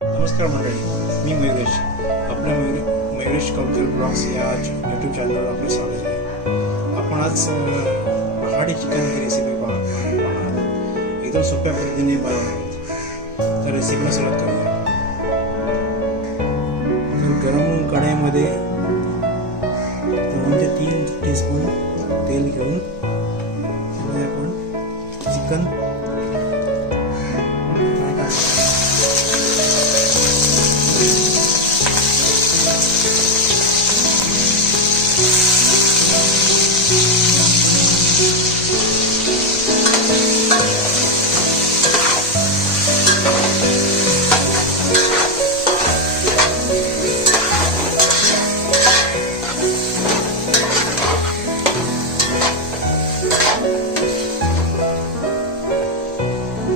नमस्कार मंडळी, मी मयुरेश. आपल्या मयुरेश कौशल ब्लॉग्स या यूट्यूब चॅनलवर आपले स्वागत आहे. आपण आज पहाडी चिकन ही रेसिपी पाहणार. एकदम सोप्या पद्धतीने बनवणार आहोत. तर रेसिपीला सुरुवात करूया. गरम कढईमध्ये 2 ते 3 टीस्पून तेल घेऊन आपण चिकन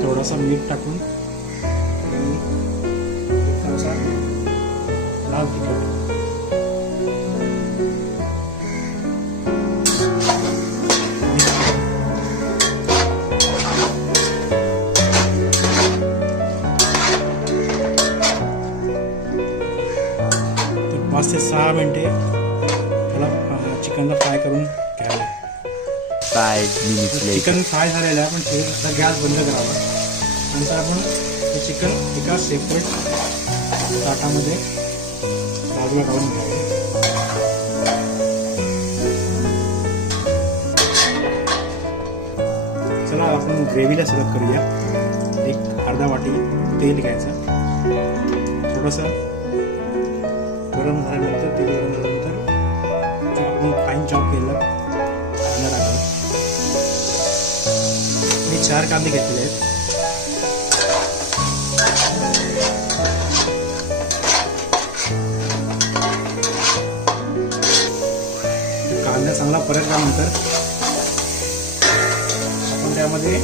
थोडासा मीठ टाकून थोडासा लाल तिखट तर 5 ते 6 मिनिटे त्याला चिकनला फ्राय करून घ्यावे. 5 minutes later. चिकन फ्राय झालेलं आहे, पण गॅस बंद करावा. नंतर आपण हे चिकन एका सेपरेट ताटामध्ये बाजूला काढून घ्यावे. चला आपण ग्रेव्हीला सुरुवात करूया. एक अर्धा वाटी तेल घ्यायचं. थोडंसं गरम झाल्यानंतर तेल गरम झाल्यानंतर आपण फाईन चॉप केलेलं कांदा टाकायचं. मी 4 कांदे घेतलेले आहेत. कांदा चांगला परतल्यानंतर आपण त्यामध्ये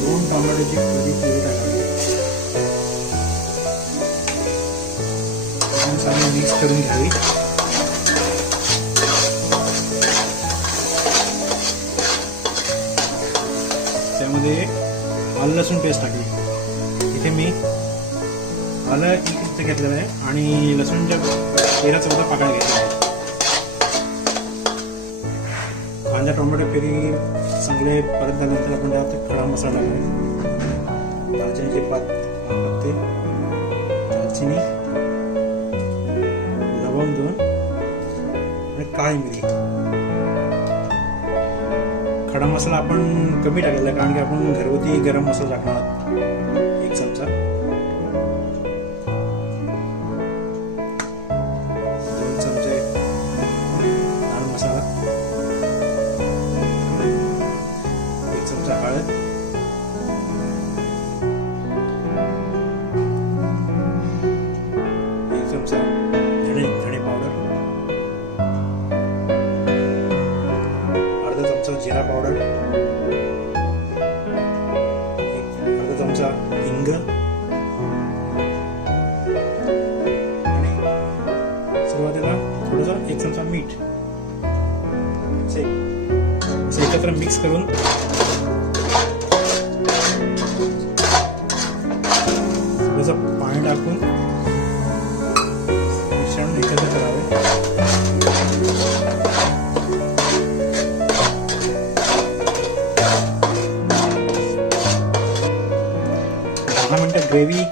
2 टोमॅटोची प्युरी टाकावी. चांगली मिक्स करून घ्यावी. त्यामध्ये आलं लसूण पेस्ट टाकली. इथे मी आलं इथे घेतलेलं आहे आणि लसूणच्या 13-14 पाकळ्या घेतल्या आहेत. कांदा टोमॅटो प्युरी चांगले परत झाल्यानंतर आपण त्यात खडा मसाला टाकायचा. दालचिनीचे पत्ते, दालचिनी, लवंग 2 आणि काळी मिरी. खडा मसाला आपण कमी टाकलेला कारण की आपण घरगुती गरम मसाला टाकणार आहोत. 1 चमचा, 2 चमचे लाल मसाला, 1 चमचा हळद, 1 चमचा धणे पावडर, अर्धा चमचा जिरा पावडर, अर्धा चमचा हिंग आणि सुरुवातीला थोडासा 1 चमचा मीठ. एकत्र मिक्स करून थोडंसं पाणी टाकून मिश्रण एकत्र करावे. 10 मिनिटं ग्रेव्ही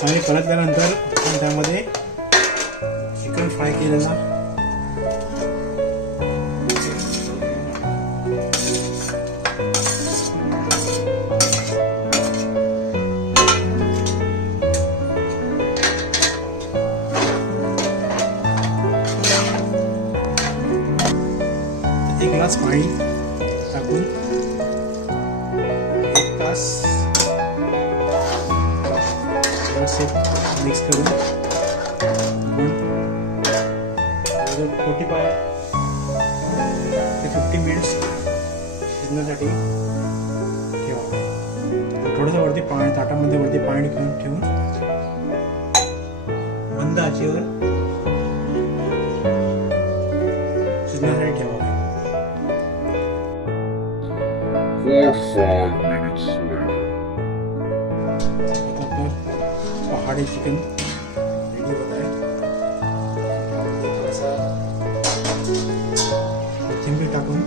चांगली परतल्यानंतर आपण त्यामध्ये चिकन फ्राय केलेला एक ग्लास पाणी टाकून 1 तास मिक्स करून 45 ते 50 मिनिट्स शिजण्यासाठी ठेवा. थोडंसं वरती पाणी ताटामध्ये वरती पाणी ठेवून मंद आचेवर शिजण्यासाठी ठेवा. 4 to 5 minutes later. पहाड़ी चिकन रेडी होता है। त्यामध्ये थोडासा कोथिंबीर टाकून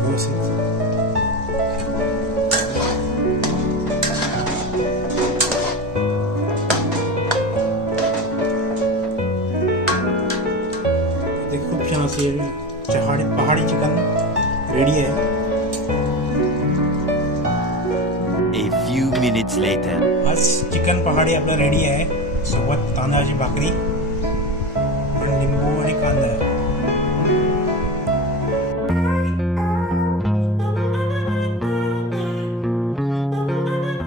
व्यवस्थित इथे खूप छान असे पहाडी चिकन रेडी आहे। A few minutes later. आज चिकन पहाडी आपलं रेडी आहे, सोबत तांदळाची भाकरी आणि लिंबू